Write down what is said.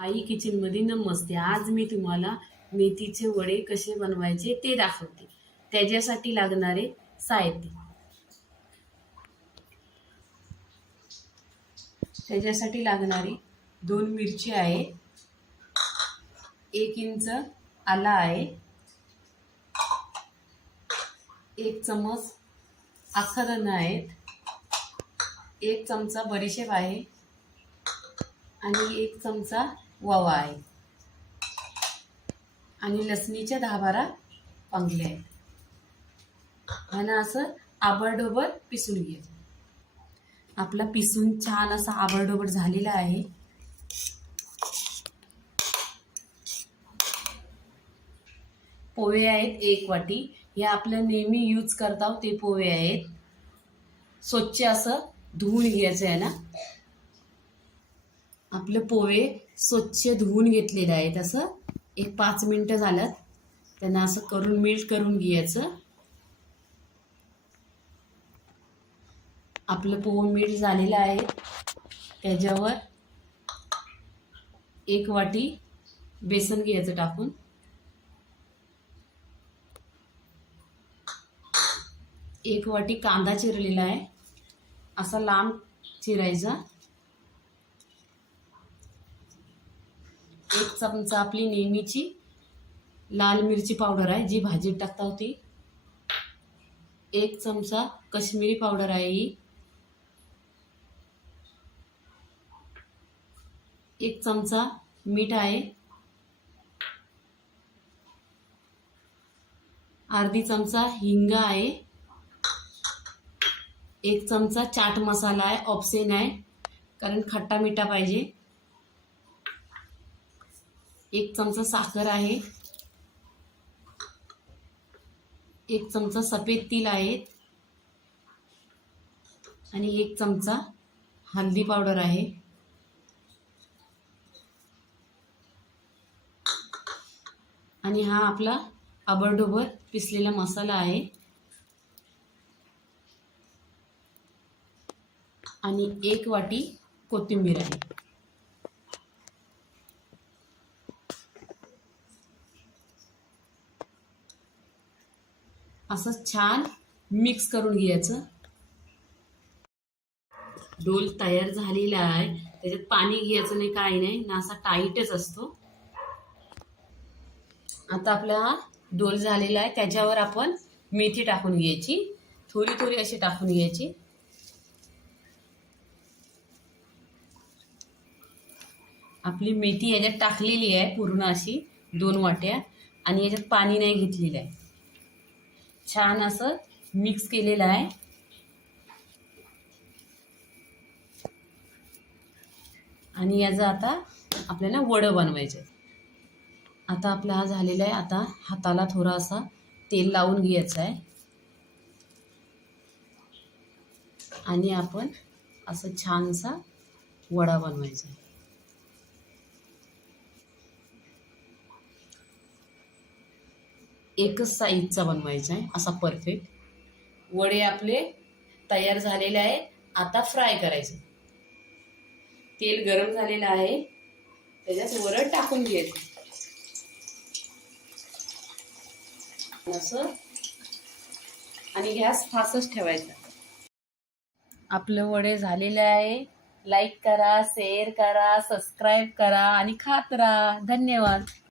आई किचनमध्ये नमस्ते आज मी तुम्हाला मेथीचे वडे कसे बनवायचे ते दाखवते. त्याच्यासाठी लागणारे साहित्य. त्याच्यासाठी लागणारी दोन मिरची आहे. एक इंच आला आहे. एक चमच अख्खा आहेत एक चमचा बडीशेप आहे. आणि एक चमचा ववा आहे आणि लसणीच्या दहा बारा पांगल्या आहेत. आणि असं आबडधोबड पिसून घ्यायचं आपला पिसून छान असा आबडधोबड झालेला आहे. पोहे आहेत एक वाटी. हे आपलं नेहमी यूज करतात ते पोहे आहेत. स्वच्छ असं धुवून घ्यायचं आहे ना. आपले पोहे स्वच्छ धुवून घेतलेलं आहे. तसं एक पाच मिनटं झालं त्यांना असं करून मिल्ट करून घ्यायचं. आपलं पोहं मीठ झालेलं आहे. त्याच्यावर एक वाटी बेसन घ्यायचं टाकून. एक वाटी कांदा चिरलेला आहे. असा लांब चिरायचा. एक चमचा आपली नेहमीची लाल मिरची पावडर आहे जी भाजीत टाकता होती. एक चमचा कश्मीरी पावडर आहे ही. एक चमचा मीठ आहे. अर्धी चमचा हिंग आहे. एक चमचा चाट मसाला आहे ऑप्शन आहे कारण खट्टा मिठा पाहिजे. एक चमचा साखर आहे. एक चमचा सफेद तिल आहे. आणि एक चमचा हल्दी पावडर आहे. आणि हा आपला आबरडोबर पिसलेला मसाला आहे. आणि एक वाटी कोथिंबीर आहे. असं छान मिक्स करून घ्यायचं. डोल तयार झालेला आहे. त्याच्यात पाणी घ्यायचं नाही काही नाही. ना असा टाईटच असतो. आता आपला हा डोल झालेला आहे. त्याच्यावर आपण मेथी टाकून घ्यायची. थोडी थोडी अशी टाकून घ्यायची. आपली मेथी याच्यात टाकलेली आहे पूर्ण अशी दोन वाट्या. आणि याच्यात पाणी नाही घेतलेलं आहे. छान असं मिक्स केलेलं आहे. आणि याचं आता आपल्याला वडं बनवायचं आहे आता आपला हा झालेला आहे आता हाताला थोडा असा तेल लावून घ्यायचं आहे. आणि आपण असं छानसा वडा बनवायचा आहे. एकच साईजचा बनवायचा आहे असा परफेक्ट वडे आपले तयार झालेले आहे. आता फ्राय करायचे. तेल गरम झालेलं आहे. त्याच्यात वरण टाकून घ्यायचं. असं. आणि गॅस फासच ठेवायचा. आपलं वडे झालेले आहे. लाईक करा शेअर करा सबस्क्राईब करा आणि खात राहा. धन्यवाद.